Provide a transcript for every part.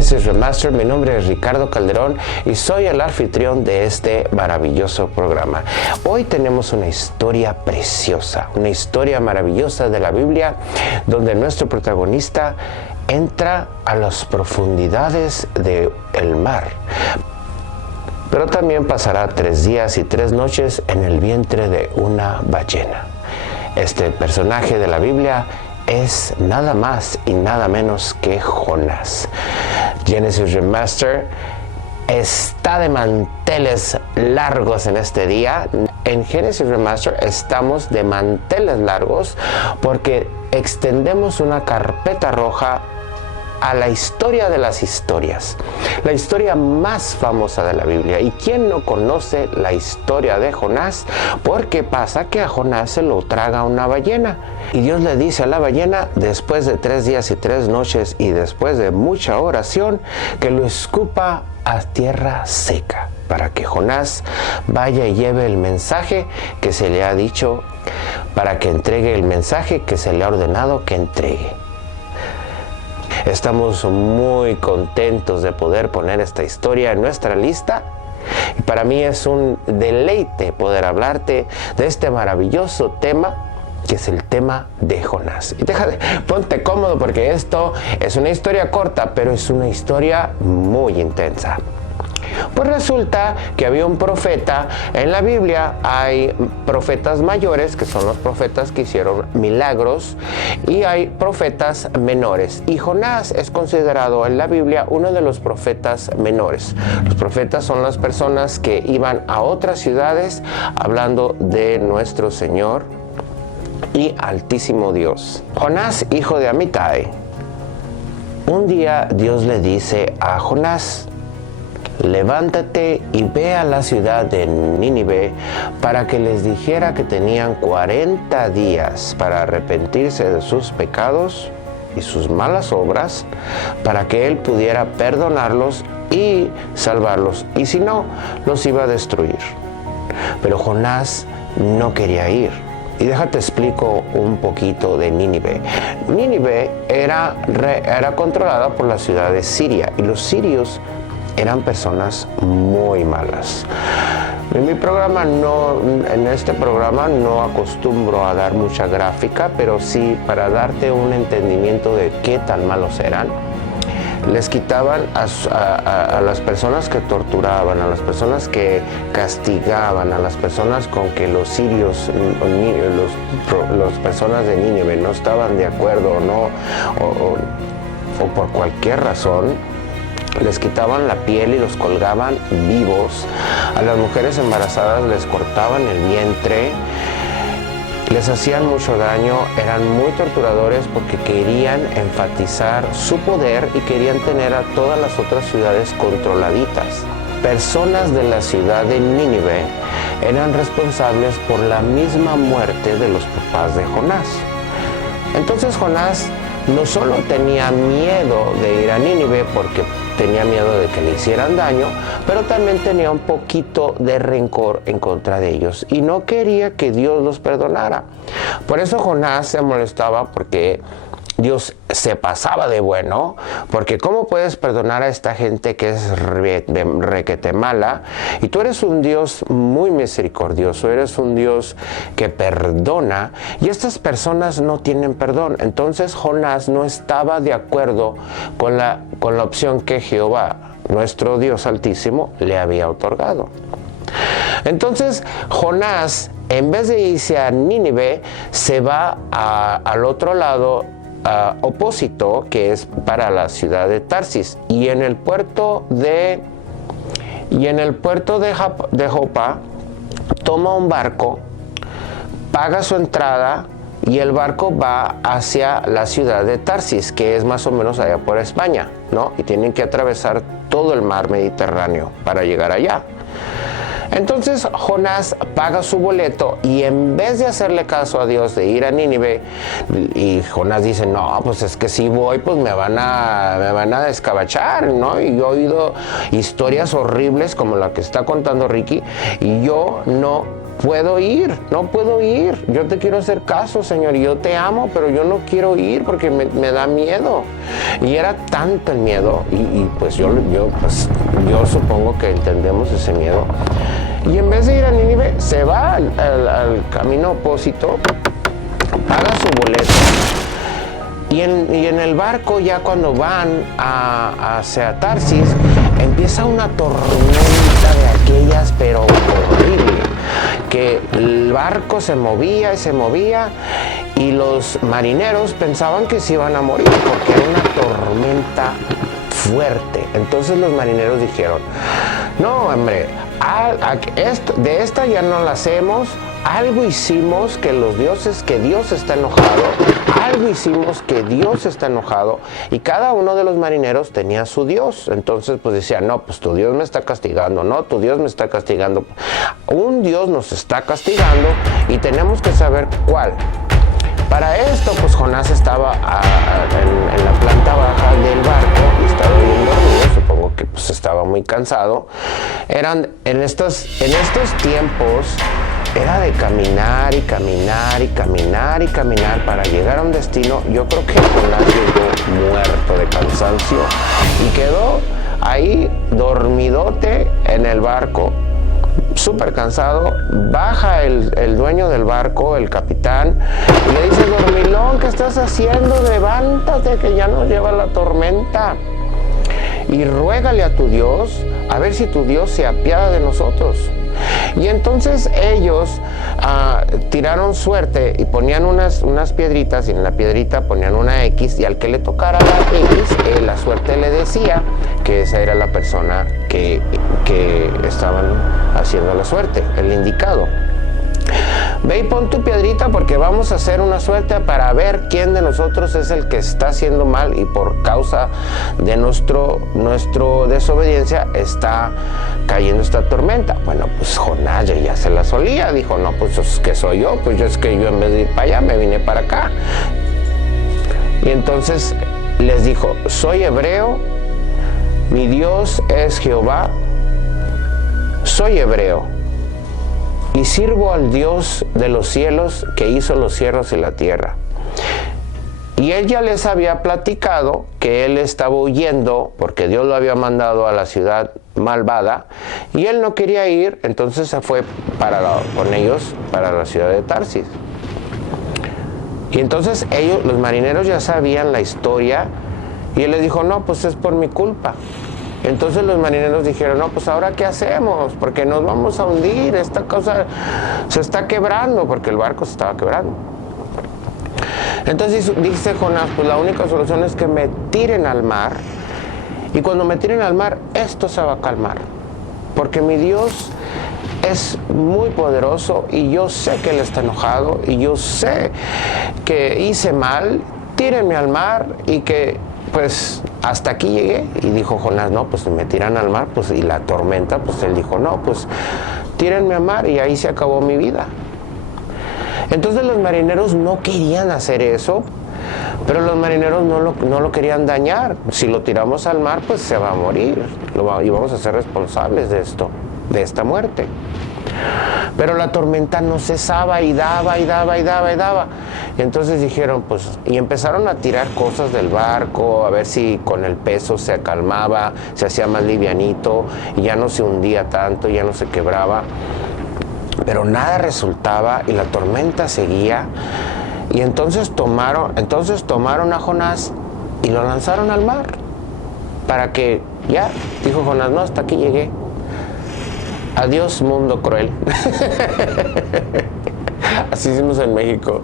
Genesis Remastered. Mi nombre es Ricardo Calderón y soy el anfitrión de este maravilloso programa. Hoy tenemos una historia preciosa, una historia maravillosa de la Biblia, donde nuestro protagonista entra a las profundidades del mar, pero también pasará 3 días y 3 noches en el vientre de una ballena. Este personaje de la Biblia es nada más y nada menos que Jonás. Genesis Remastered está de manteles largos en este día. En Genesis Remastered estamos de manteles largos porque extendemos una carpeta roja a la historia de las historias, la historia más famosa de la Biblia. ¿Y quién no conoce la historia de Jonás? Porque pasa que a Jonás se lo traga una ballena. Y Dios le dice a la ballena, después de 3 días y 3 noches y después de mucha oración, que lo escupa a tierra seca, para que Jonás vaya y lleve el mensaje que se le ha dicho, para que entregue el mensaje que se le ha ordenado que entregue. Estamos muy contentos de poder poner esta historia en nuestra lista. Y para mí es un deleite poder hablarte de este maravilloso tema, que es el tema de Jonás. Y ponte cómodo porque esto es una historia corta, pero es una historia muy intensa. Pues resulta que había un profeta. En la Biblia hay profetas mayores, que son los profetas que hicieron milagros, y hay profetas menores. Y Jonás es considerado en la Biblia uno de los profetas menores. Los profetas son las personas que iban a otras ciudades hablando de nuestro Señor y Altísimo Dios. Jonás, hijo de Amitai. Un día Dios le dice a Jonás: levántate y ve a la ciudad de Nínive para que les dijera que tenían 40 días para arrepentirse de sus pecados y sus malas obras, para que él pudiera perdonarlos y salvarlos, y si no, los iba a destruir. Pero Jonás no quería ir. Y déjate explico un poquito de Nínive. Nínive era controlada por la ciudad de Siria, y los sirios eran personas muy malas. En este programa no acostumbro a dar mucha gráfica, pero sí para darte un entendimiento de qué tan malos eran. Les quitaban a las personas que torturaban, a las personas que castigaban, a las personas con que los sirios, las personas de Nínive no estaban de acuerdo o por cualquier razón, les quitaban la piel y los colgaban vivos. A las mujeres embarazadas les cortaban el vientre, les hacían mucho daño, eran muy torturadores porque querían enfatizar su poder y querían tener a todas las otras ciudades controladitas. Personas de la ciudad de Nínive eran responsables por la misma muerte de los papás de Jonás. Entonces Jonás no solo tenía miedo de ir a Nínive porque tenía miedo de que le hicieran daño, pero también tenía un poquito de rencor en contra de ellos y no quería que Dios los perdonara. Por eso Jonás se molestaba porque Dios se pasaba de bueno, porque ¿cómo puedes perdonar a esta gente que es requete mala? Y tú eres un Dios muy misericordioso, eres un Dios que perdona, y estas personas no tienen perdón. Entonces Jonás no estaba de acuerdo con la opción que Jehová, nuestro Dios Altísimo, le había otorgado. Entonces Jonás, en vez de irse a Nínive, se va al otro lado opósito, que es para la ciudad de Tarsis, y en el puerto de Jopa toma un barco, paga su entrada, y el barco va hacia la ciudad de Tarsis, que es más o menos allá por España, ¿no? Y tienen que atravesar todo el mar Mediterráneo para llegar allá. Entonces Jonás paga su boleto y en vez de hacerle caso a Dios de ir a Nínive, y Jonás dice, no, pues es que si voy, pues me van a descabachar, ¿no? Y yo he oído historias horribles como la que está contando Ricky, y yo no puedo ir, no puedo ir. Yo te quiero hacer caso, Señor, y yo te amo, pero yo no quiero ir porque me da miedo. Y era tanto el miedo, y pues yo supongo que entendemos ese miedo. Y en vez de ir a Nínive, se va al camino opósito, paga su boleto. Y en el barco, ya cuando van hacia Tarsis, empieza una tormenta de aquellas, pero horrible, que el barco se movía y se movía, y los marineros pensaban que se iban a morir porque era una tormenta fuerte. Entonces los marineros dijeron: no, hombre, de esta ya no la hacemos. Algo hicimos que Dios está enojado. Algo hicimos que Dios está enojado. Y cada uno de los marineros tenía su Dios. Entonces pues decían: no, pues tu Dios me está castigando. No, tu Dios me está castigando. Un Dios nos está castigando y tenemos que saber cuál. Para esto, pues Jonás estaba en la planta baja del barco y estaba bien dormido. Supongo que pues estaba muy cansado. En estos tiempos era de caminar y caminar y caminar y caminar para llegar a un destino. Yo creo que Jonás llegó muerto de cansancio y quedó ahí dormidote en el barco, súper cansado. Baja el dueño del barco, el capitán, y le dice: dormilón, ¿qué estás haciendo? Levántate, que ya nos lleva la tormenta, y ruégale a tu Dios, a ver si tu Dios se apiada de nosotros. Y entonces ellos tiraron suerte y ponían unas piedritas, y en la piedrita ponían una X, y al que le tocara la X, la suerte le decía que esa era la persona que estaban haciendo la suerte, el indicado. Ve y pon tu piedrita porque vamos a hacer una suerte para ver quién de nosotros es el que está haciendo mal, y por causa de nuestro desobediencia está cayendo esta tormenta. Bueno, pues Jonás ya se la solía. Dijo: no, pues es que soy yo. Pues es que yo en vez de ir para allá me vine para acá. Y entonces les dijo: soy hebreo, mi Dios es Jehová, soy hebreo y sirvo al Dios de los cielos, que hizo los cielos y la tierra. Y él ya les había platicado que él estaba huyendo porque Dios lo había mandado a la ciudad malvada y él no quería ir. Entonces se fue con ellos para la ciudad de Tarsis. Y entonces los marineros ya sabían la historia, y él les dijo: no, pues es por mi culpa. Entonces los marineros dijeron: no, pues ahora ¿qué hacemos? Porque nos vamos a hundir, esta cosa se está quebrando, porque el barco se estaba quebrando. Entonces dice Jonás: pues la única solución es que me tiren al mar, y cuando me tiren al mar, esto se va a calmar, porque mi Dios es muy poderoso y yo sé que Él está enojado y yo sé que hice mal. Tírenme al mar y que pues hasta aquí llegué. Y dijo Jonás: no, pues me tiran al mar, pues, y la tormenta, pues él dijo: no, pues tírenme al mar, y ahí se acabó mi vida. Entonces los marineros no querían hacer eso, pero los marineros no lo querían dañar. Si lo tiramos al mar, pues se va a morir, y vamos a ser responsables de esto, de esta muerte. Pero la tormenta no cesaba, y daba, y daba, y daba, y daba. Y entonces dijeron, pues, y empezaron a tirar cosas del barco, a ver si con el peso se calmaba, se hacía más livianito, y ya no se hundía tanto, ya no se quebraba. Pero nada resultaba, y la tormenta seguía. Y entonces tomaron a Jonás y lo lanzaron al mar, para que ya, dijo Jonás: no, hasta aquí llegué. Adiós, mundo cruel. Así hicimos en México.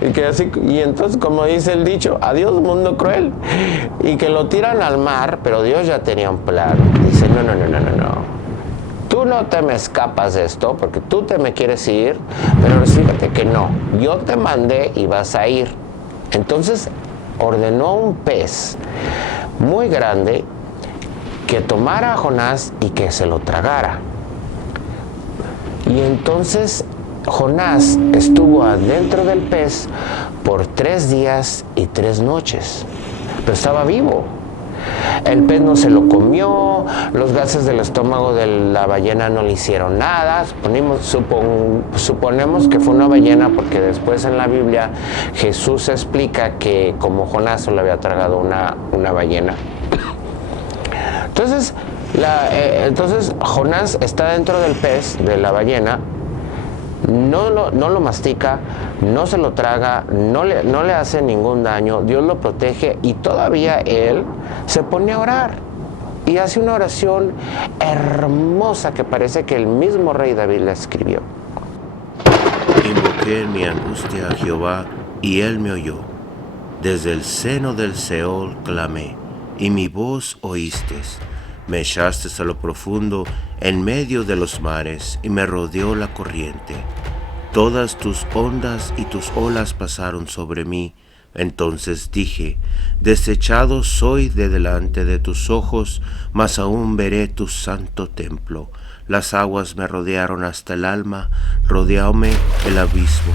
Y entonces, como dice el dicho, adiós, mundo cruel. Y que lo tiran al mar, pero Dios ya tenía un plan. Dice: no. Tú no te me escapas de esto, porque tú te me quieres ir, pero fíjate que no. Yo te mandé y vas a ir. Entonces ordenó un pez muy grande que tomara a Jonás y que se lo tragara. Y entonces Jonás estuvo adentro del pez por 3 días y 3 noches, pero estaba vivo. El pez no se lo comió, los gases del estómago de la ballena no le hicieron nada. Suponemos que fue una ballena porque después en la Biblia Jesús explica que como Jonás se lo había tragado una ballena. Entonces Jonás está dentro del pez, de la ballena, no lo mastica, no se lo traga, no le hace ningún daño, Dios lo protege y todavía él se pone a orar y hace una oración hermosa que parece que el mismo rey David la escribió. Invoqué en mi angustia a Jehová y él me oyó. Desde el seno del Seol clamé y mi voz oístes. Me echaste a lo profundo en medio de los mares y me rodeó la corriente. Todas tus ondas y tus olas pasaron sobre mí. Entonces dije, desechado soy de delante de tus ojos, mas aún veré tu santo templo. Las aguas me rodearon hasta el alma, rodeóme el abismo.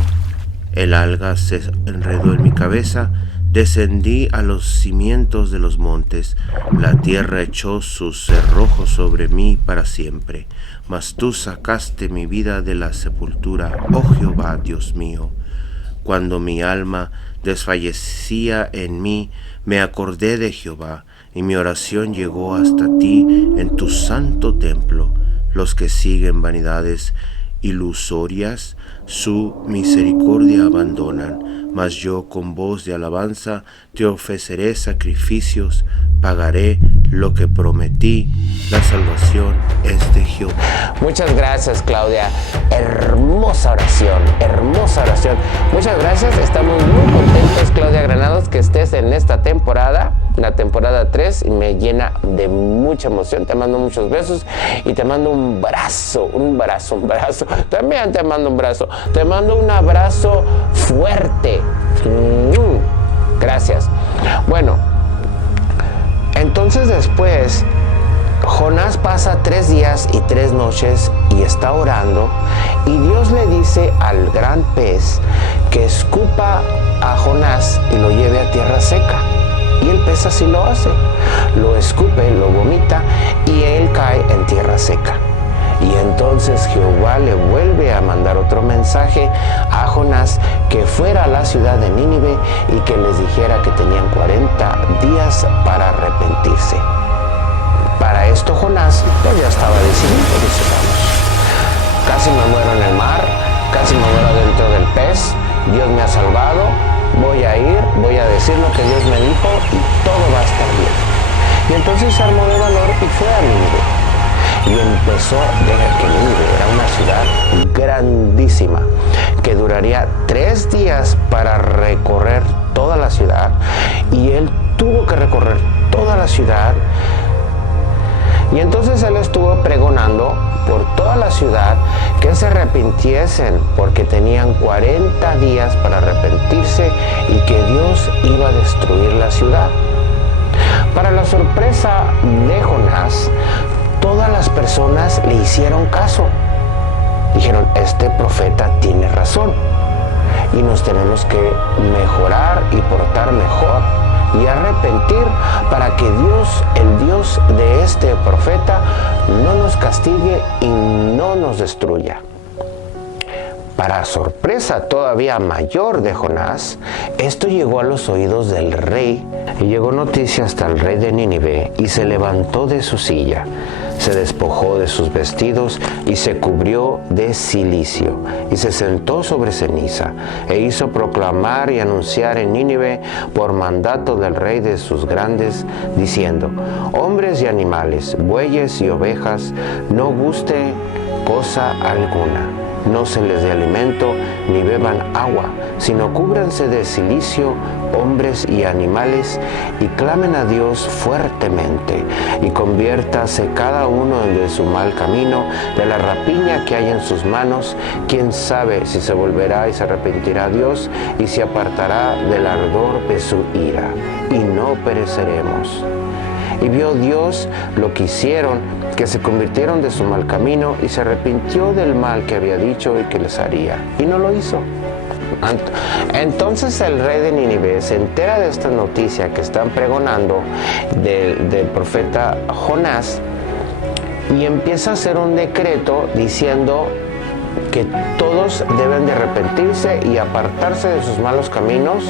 El alga se enredó en mi cabeza. Descendí a los cimientos de los montes, la tierra echó sus cerrojos sobre mí para siempre. Mas tú sacaste mi vida de la sepultura, oh Jehová, Dios mío. Cuando mi alma desfallecía en mí, me acordé de Jehová, y mi oración llegó hasta ti en tu santo templo. Los que siguen vanidades ilusorias, su misericordia abandonan, mas yo con voz de alabanza te ofreceré sacrificios, pagaré lo que prometí, la salvación es de Jehová. Muchas gracias, Claudia, hermosa oración, hermosa oración. Muchas gracias, estamos muy contentos, Claudia Granados, que estés en esta temporada, la temporada 3, y me llena de mucha emoción. Te mando muchos besos y te mando un brazo, también te mando un brazo, te mando un abrazo fuerte. Gracias. Bueno, entonces después Jonás pasa 3 días y 3 noches y está orando, y Dios le dice al gran pez que escupa a Jonás y lo lleve a tierra seca. Y el pez así lo hace, lo escupe, lo vomita y él cae en tierra seca. Y entonces Jehová le vuelve a mandar otro mensaje a Jonás, que fuera a la ciudad de Nínive y que les dijera que tenían 40 días para arrepentirse. Para esto Jonás pues ya estaba decidido, dice, vamos, casi me muero en el mar, casi me muero dentro del pez, Dios me ha salvado, voy a ir, voy a decir lo que Dios me dijo y todo va a estar bien. Y entonces se armó de valor y fue a Nínive. Y empezó a ver que Nínive era una ciudad grandísima, que duraría 3 días para recorrer toda la ciudad, y él tuvo que recorrer toda la ciudad. Y entonces él estuvo pregonando por toda la ciudad que se arrepintiesen, porque tenían 40 días para arrepentirse y que Dios iba a destruir la ciudad. Para la sorpresa de Jonás, todas las personas le hicieron caso. Dijeron, este profeta tiene razón y nos tenemos que mejorar y portar mejor y arrepentir para que Dios, el Dios de este profeta, no nos castigue y no nos destruya. Para sorpresa todavía mayor de Jonás, esto llegó a los oídos del rey, y llegó noticia hasta el rey de Nínive, y se levantó de su silla, se despojó de sus vestidos y se cubrió de cilicio, y se sentó sobre ceniza, e hizo proclamar y anunciar en Nínive por mandato del rey de sus grandes, diciendo, hombres y animales, bueyes y ovejas, no guste cosa alguna, no se les dé alimento ni beban agua, sino cúbranse de cilicio hombres y animales, y clamen a Dios fuertemente, y conviértase cada uno de su mal camino, de la rapiña que hay en sus manos. Quién sabe si se volverá y se arrepentirá a Dios, y se apartará del ardor de su ira, y no pereceremos. Y vio Dios lo que hicieron, que se convirtieron de su mal camino, y se arrepintió del mal que había dicho y que les haría, y no lo hizo. Entonces el rey de Nínive se entera de esta noticia que están pregonando del profeta Jonás y empieza a hacer un decreto diciendo que todos deben de arrepentirse y apartarse de sus malos caminos.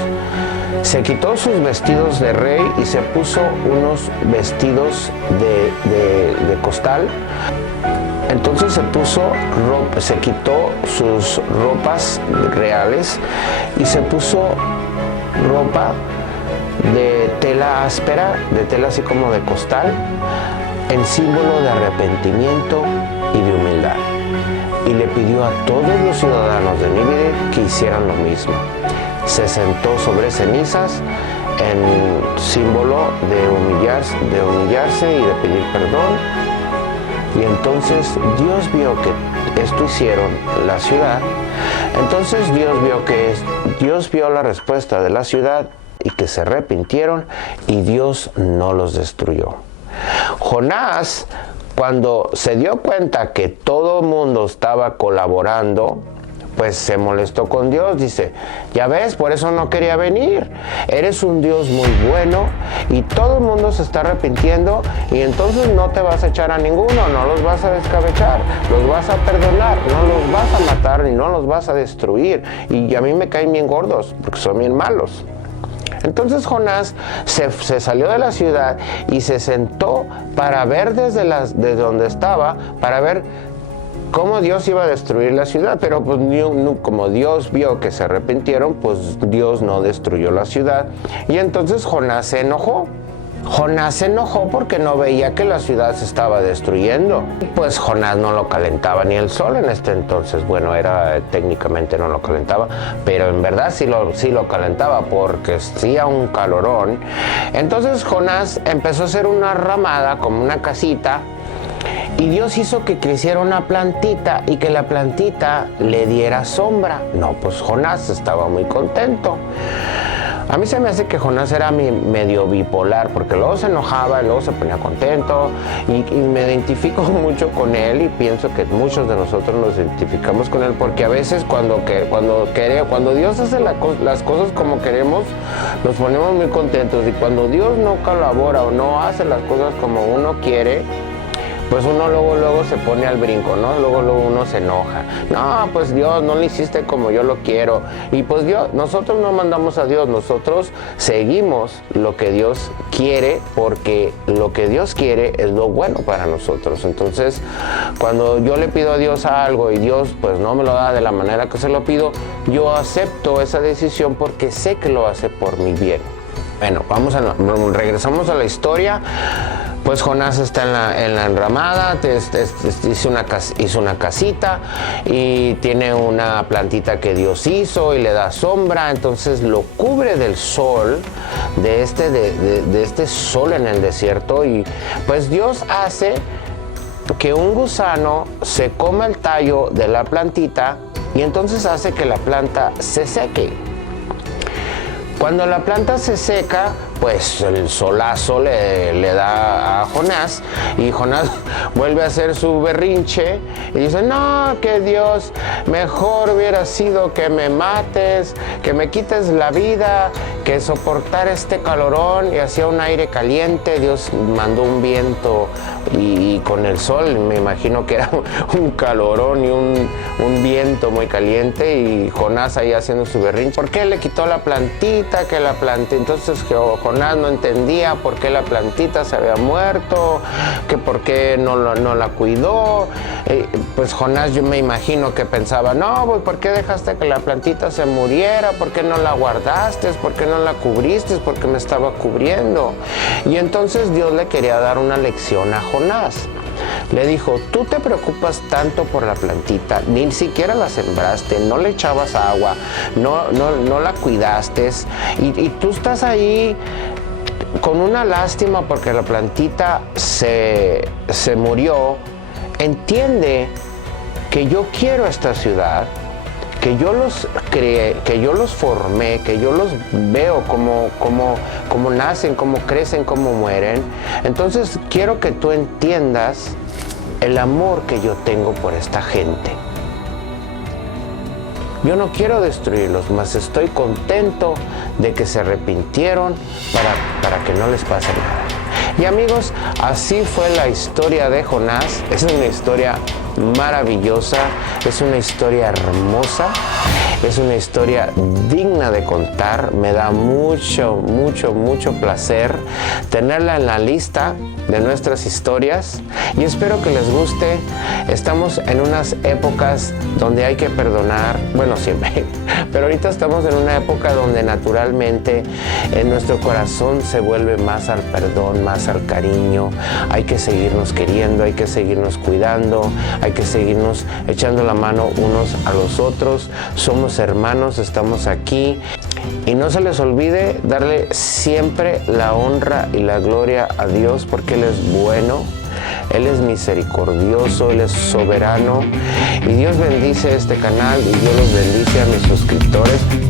Se quitó sus vestidos de rey y se puso unos vestidos de costal. Entonces se quitó sus ropas reales y se puso ropa de tela áspera, de tela así como de costal, en símbolo de arrepentimiento y de humildad. Y le pidió a todos los ciudadanos de Nínive que hicieran lo mismo. Se sentó sobre cenizas en símbolo de humillarse y de pedir perdón. Y entonces Dios vio que esto hicieron la ciudad. Entonces Dios vio la respuesta de la ciudad y que se arrepintieron y Dios no los destruyó. Jonás, cuando se dio cuenta que todo el mundo estaba colaborando, pues se molestó con Dios, dice, ya ves, por eso no quería venir, eres un Dios muy bueno y todo el mundo se está arrepintiendo y entonces no te vas a echar a ninguno, no los vas a descabechar, los vas a perdonar, no los vas a matar ni no los vas a destruir y a mí me caen bien gordos porque son bien malos. Entonces Jonás se salió de la ciudad y se sentó para ver desde donde estaba, para ver cómo Dios iba a destruir la ciudad, pero pues como Dios vio que se arrepintieron, pues Dios no destruyó la ciudad. Y entonces Jonás se enojó. Jonás se enojó porque no veía que la ciudad se estaba destruyendo. Pues Jonás no lo calentaba ni el sol en este entonces. Bueno, técnicamente no lo calentaba, pero en verdad sí lo calentaba porque hacía un calorón. Entonces Jonás empezó a hacer una ramada, como una casita, y Dios hizo que creciera una plantita y que la plantita le diera sombra. No, pues Jonás estaba muy contento. A mí se me hace que Jonás era medio bipolar, porque luego se enojaba y luego se ponía contento, y me identifico mucho con él y pienso que muchos de nosotros nos identificamos con él, porque a veces cuando Dios hace las cosas como queremos, nos ponemos muy contentos, y cuando Dios no colabora o no hace las cosas como uno quiere, pues uno luego se pone al brinco, ¿no? Luego uno se enoja. No, pues Dios, no lo hiciste como yo lo quiero. Y pues nosotros no mandamos a Dios, nosotros seguimos lo que Dios quiere, porque lo que Dios quiere es lo bueno para nosotros. Entonces, cuando yo le pido a Dios algo y Dios pues no me lo da de la manera que se lo pido, yo acepto esa decisión porque sé que lo hace por mi bien. Bueno, regresamos a la historia. Pues Jonás está en la enramada, hizo una casita y tiene una plantita que Dios hizo y le da sombra, entonces lo cubre del sol, de este sol en el desierto, y pues Dios hace que un gusano se coma el tallo de la plantita y entonces hace que la planta se seque. Cuando la planta se seca, pues el solazo le da a Jonás, y Jonás vuelve a hacer su berrinche y dice, no, que Dios, mejor hubiera sido que me mates, que me quites la vida, que soportar este calorón. Y hacía un aire caliente, Dios mandó un viento y con el sol, me imagino que era un calorón y un viento muy caliente, y Jonás ahí haciendo su berrinche. ¿Por qué le quitó la plantita? Que la plantita, entonces Jonás no entendía por qué la plantita se había muerto, que por qué no la cuidó. Pues Jonás, yo me imagino que pensaba, no, pues ¿por qué dejaste que la plantita se muriera? ¿Por qué no la guardaste? ¿Por qué no la cubriste? Porque me estaba cubriendo. Y entonces Dios le quería dar una lección a Jonás. Le dijo, tú te preocupas tanto por la plantita, ni siquiera la sembraste, no le echabas agua, no la cuidaste, y tú estás ahí con una lástima porque la plantita se murió. Entiende que yo quiero esta ciudad, que yo los creé, que yo los formé, que yo los veo como nacen, cómo crecen, cómo mueren. Entonces quiero que tú entiendas el amor que yo tengo por esta gente. Yo no quiero destruirlos, mas estoy contento de que se arrepintieron para que no les pase nada. Y amigos, así fue la historia de Jonás. Es una historia maravillosa, es una historia hermosa, es una historia digna de contar. Me da mucho placer tenerla en la lista de nuestras historias y espero que les guste. Estamos en unas épocas donde hay que perdonar, bueno, siempre, pero ahorita estamos en una época donde naturalmente en nuestro corazón se vuelve más al perdón, más al cariño. Hay que seguirnos queriendo, hay que seguirnos cuidando, hay que seguirnos echando la mano unos a los otros. Somos hermanos, estamos aquí. Y no se les olvide darle siempre la honra y la gloria a Dios, porque Él es bueno, Él es misericordioso, Él es soberano. Y Dios bendice este canal y Dios los bendice a mis suscriptores.